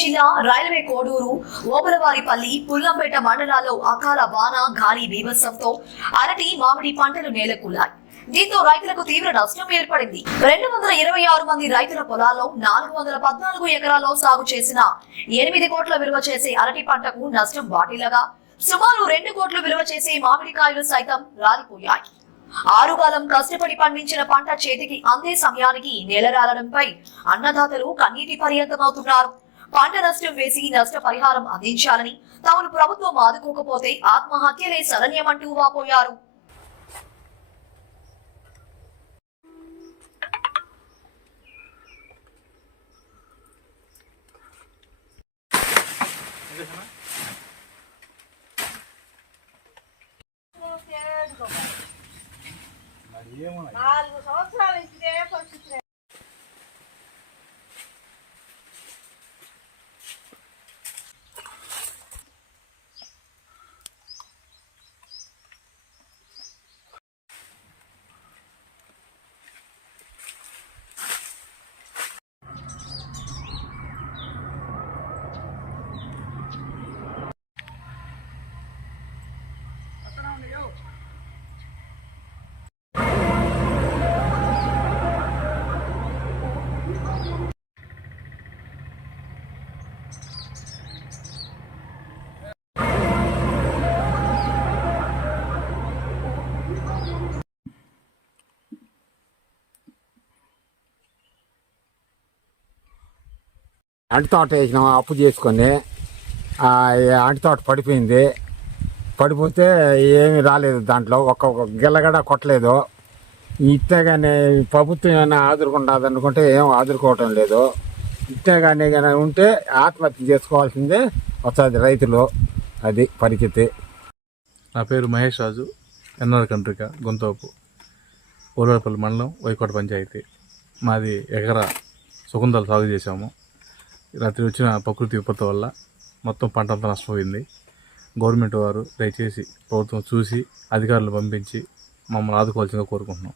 జిల్లా రైల్వే కోడూరు ఓబలవారిపల్లి పుల్లంపేట మండలాల్లో అకాల వాన గాలి బీభత్సంతో అరటి మామిడి పంటలు నేలకూలాయి. దీంతో రైతులకు తీవ్ర నష్టం ఏర్పడింది. 226 మంది రైతుల పొలాల్లో 414 ఎకరాల్లో సాగు చేసిన 8 కోట్ల విలువ చేసే అరటి పంటకు నష్టం వాటిల్లగా సుమారు 2 కోట్ల విలువ చేసే మామిడికాయలు సైతం రాలిపోయాయి. ఆరుగాలం కష్టపడి పండించిన పంట చేతికి అందే సమయానికి నేలరాలడంపై అన్నదాతలు కన్నీటి పర్యంతమవుతున్నారు. పంట నష్టం వేసి నష్టపరిహారం అందించాలని, తమను ప్రభుత్వం ఆదుకోకపోతే ఆత్మహత్యలే శరణ్యమంటూ వాపోయారు. అంటి తోట వేసినాం అప్పు చేసుకొని. అంటి తోట పడిపోతే ఏమీ రాలేదు, దాంట్లో ఒక్కొక్క గిల్లగడ కొట్టలేదు. ఇట్టే కానీ ప్రభుత్వం ఏమైనా ఆదురుకుంటుంది అనుకుంటే ఏం ఆదురుకోవటం లేదు. ఇట్టే కానీ ఉంటే ఆత్మహత్య చేసుకోవాల్సిందే వస్తుంది రైతులు. అది పరిస్థితి. నా పేరు మహేష్ రాజు, ఎన్ఆర్ కంట్రిక, గొంతోపు, ఓలవరపల్లి మండలం, వైకోట పంచాయతీ. మాది ఎకరా సుగంధాలు సాగు చేసాము. రాత్రి వచ్చిన ప్రకృతి విపత్తు వల్ల మొత్తం పంట అంతా నష్టపోయింది. గవర్నమెంట్ వారు దయచేసి ప్రభుత్వం చూసి అధికారులు పంపించి మమ్మల్ని ఆదుకోవాల్సిందిగా కోరుకుంటున్నాం.